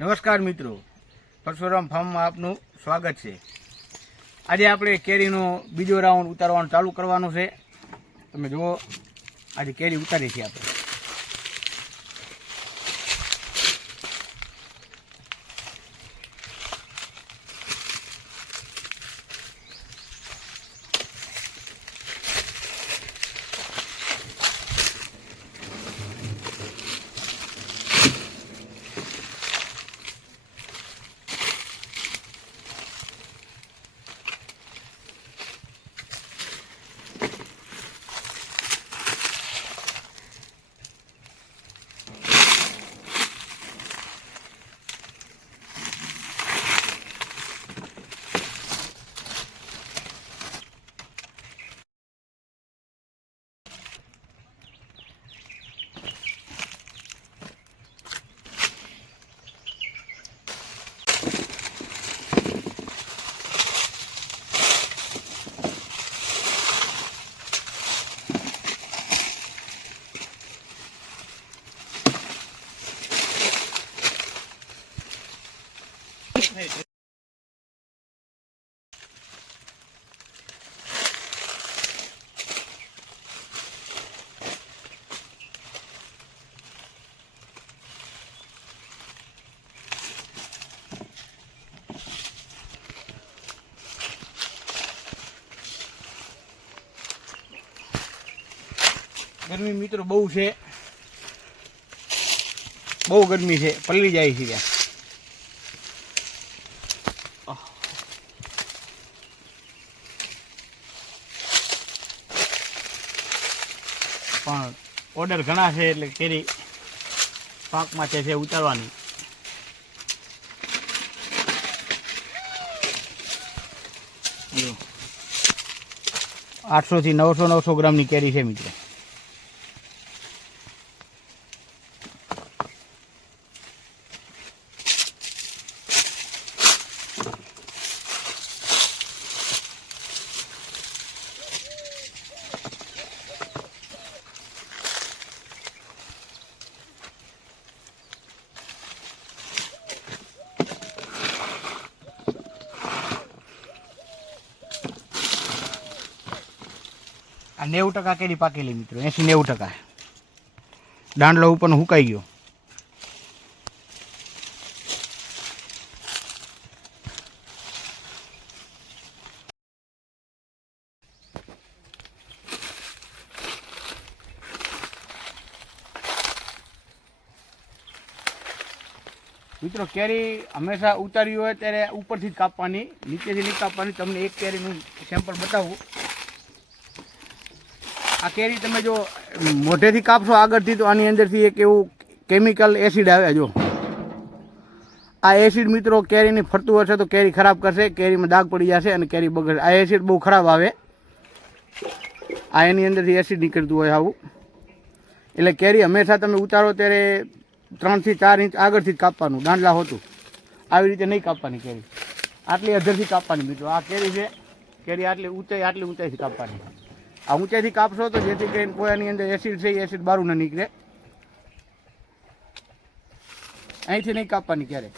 નમસ્કાર મિત્રો. પરશુરામ ફાર્મમાં આપનું સ્વાગત છે. આજે આપણે કેરીનો બીજો રાઉન્ડ ઉતારવાનું ચાલુ કરવાનું છે. તમે જુઓ, આજે કેરી ઉતારી છે આપણે. ગરમી મિત્રો બહુ છે. બહુ ગરમી છે. પલળી જાય છે ત્યાં. પણ ઓર્ડર ઘણા છે એટલે કેરી પાકમાં તે છે ઉતારવાની. જો. આઠસોથી નવસો નવસો ગ્રામની કેરી છે મિત્રો. આ નેવું ટકા કેરી પાકેલી મિત્રો એંસી નેવું ટકા. દાંડલો ઉપર હુકાઈ ગયો. મિત્રો, કેરી હંમેશા ઉતારી હોય ત્યારે ઉપરથી જ કાપવાની, નીચેથી નહીં કાપવાની. તમને એક કેરીનું સેમ્પલ બતાવું. આ કેરી તમે જો મોઢેથી કાપશો આગળથી, તો આની અંદરથી એક એવું કેમિકલ એસિડ આવે જો. આ એસિડ મિત્રો કેરીની ફરતું હશે તો કેરી ખરાબ કરશે, કેરીમાં દાગ પડી જશે અને કેરી બગડશે. આ એસિડ બહુ ખરાબ આવે. આ એની અંદરથી એસિડ નીકળતું હોય આવું. એટલે કેરી હંમેશા તમે ઉતારો ત્યારે ત્રણથી ચાર ઇંચ આગળથી જ કાપવાનું, દાંડલા હોતું. આવી રીતે નહીં કાપવાની કેરી. આટલી અધરથી કાપવાની મિત્રો. આ કેરી છે, કેરી આટલી ઊંચાઈ, આટલી ઊંચાઈથી કાપવાની. આ ઊંચાઈથી કાપશો તો જેથી કરીને કોઈ અંદર એસિડ છે એસિડ બારું ન નીકળે. અહીંથી નહીં કાપવાની ક્યારે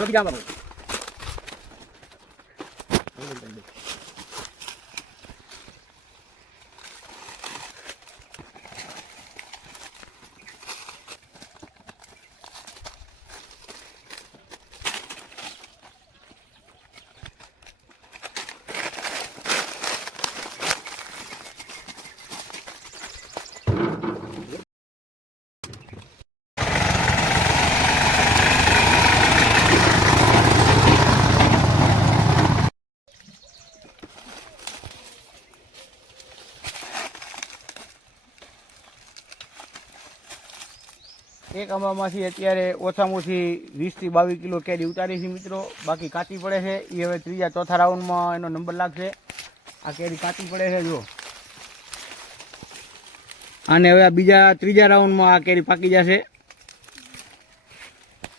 હાલો બીજા એક આંબામાંથી અત્યારે ઓછામાં ઓછી વીસથી બાવીસ કિલો કેરી ઉતારી છે મિત્રો. બાકી કાચી પડે છે. એ હવે ત્રીજા ચોથા રાઉન્ડમાં એનો નંબર લાગશે. આ કેરી કાચી પડે છે જો અને હવે બીજા ત્રીજા રાઉન્ડમાં આ કેરી પાકી જશે.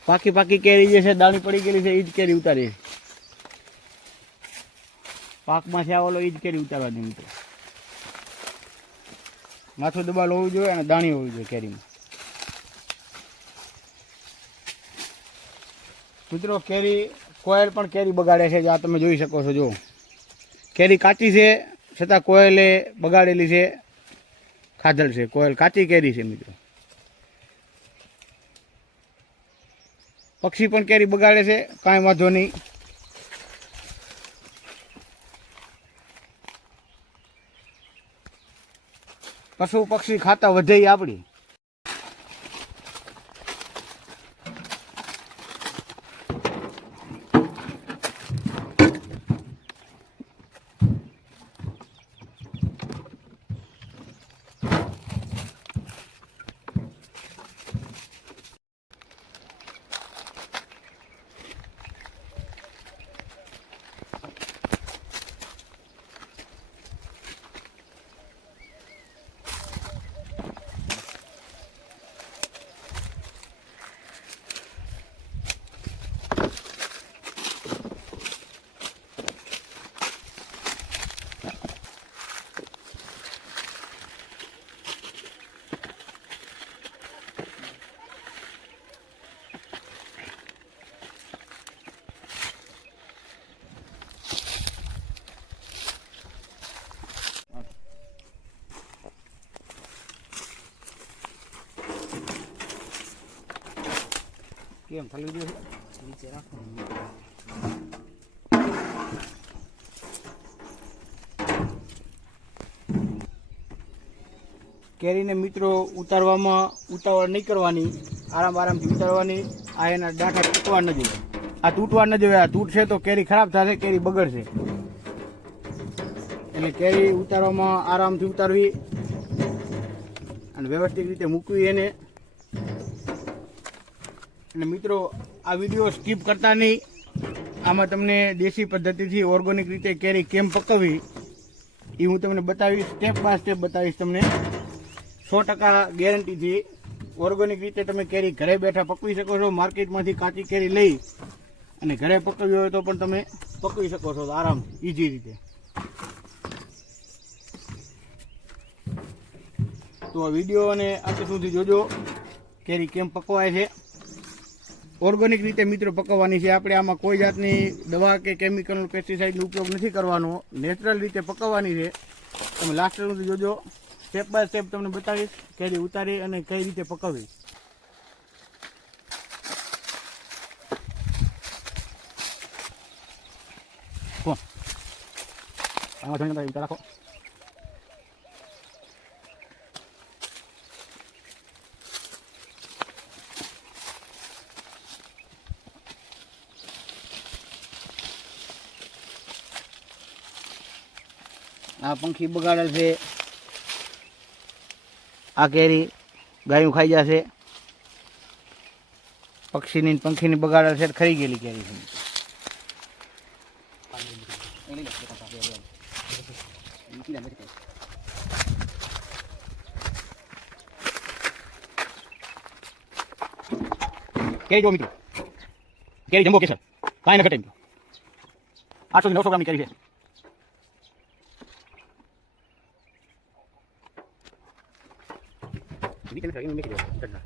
પાકી પાકી કેરી જે છે, દાણી પડી ગયેલી છે એ જ કેરી ઉતારી. પાકમાંથી આવેલો એ જ કેરી ઉતારવાની મિત્રો. માથું દબાલ હોવું જોઈએ અને દાણી હોવી જોઈએ કેરીમાં. મિત્રો, કેરી, કોયલ પણ કેરી બગાડે છે આ તમે જોઈ શકો છો, જો. કેરી કાચી છે, છતાં કોયલે બગાડેલી છે, ખાધલ છે. કોયલ કાચી કેરી છે, મિત્રો. પક્ષી પણ કેરી બગાડે છે, કાંઈ વાંધો નહીં. પશુ પક્ષી ખાતા વધે આપણી કેમ થલી છે? નીચે રાખો. કેરીને મિત્રો ઉતારવામાં ઉતાવળ નહીં કરવાની આરામ આરામથી ઉતારવાની આ એના ડાંઠા તૂટવા ન જોઈએ. આ તૂટવા ન જોઈએ આ તૂટશે તો કેરી ખરાબ થશે કેરી બગડશે. એટલે કેરી ઉતારવામાં આરામથી ઉતારવી અને વ્યવસ્થિત રીતે મૂકવી એને. અને મિત્રો, આ વીડિયો સ્કીપ કરતા નહીં. આમાં તમને દેશી પદ્ધતિથી ઓર્ગોનિક રીતે કેરી કેમ પકવવી એ હું તમને બતાવીશ સ્ટેપ બાય સ્ટેપ બતાવીશ તમને. સો ટકા ગેરંટીથી ઓર્ગોનિક રીતે તમે કેરી ઘરે બેઠા પકવી શકો છો, માર્કેટમાંથી કાચી કેરી લઈ અને ઘરે પકવવી હોય તો પણ તમે પકવી શકો છો આરામ ઇઝી રીતે. તો આ વીડિયો અને અંત સુધી જોજો, કેરી કેમ પકવાય છે. ઓર્ગેનિક રીતે મિત્રો પકવવાની છે. આપણે આમાં કોઈ જાતની દવા કે કેમિકલ પેસ્ટિસાઇડનો ઉપયોગ નથી કરવાનો. નેચરલ રીતે પકવવાની છે. તમે લાસ્ટ સુધી જોજો. સ્ટેપ બાય સ્ટેપ તમને બતાવીશ કેરી ઉતારી અને કઈ રીતે પકવવી. કોણ આમાં રાખો. આ પંખી બગાડેલ છે. આ કેરી ગાયું ખાઈ જશે. પક્ષીની પંખીની બગાડેલ છે, ખરી ગયેલી કેરી છે. કેરી જો મિત્રો. કેરી જમ્બો કેસર. કાંઈ ન ઘટે મિત્રો. આઠસો થી નવસો ગ્રામની કેરી છે. 这个小玉没给我真的。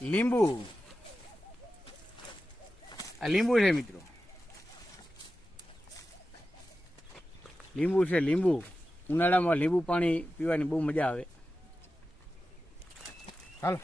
limbo. આ લીંબુ છે, મિત્રો. લીંબુ છે, લીંબુ. ઉનાળામાં લીંબુ પાણી પીવાની બહુ મજા આવે. હાલો.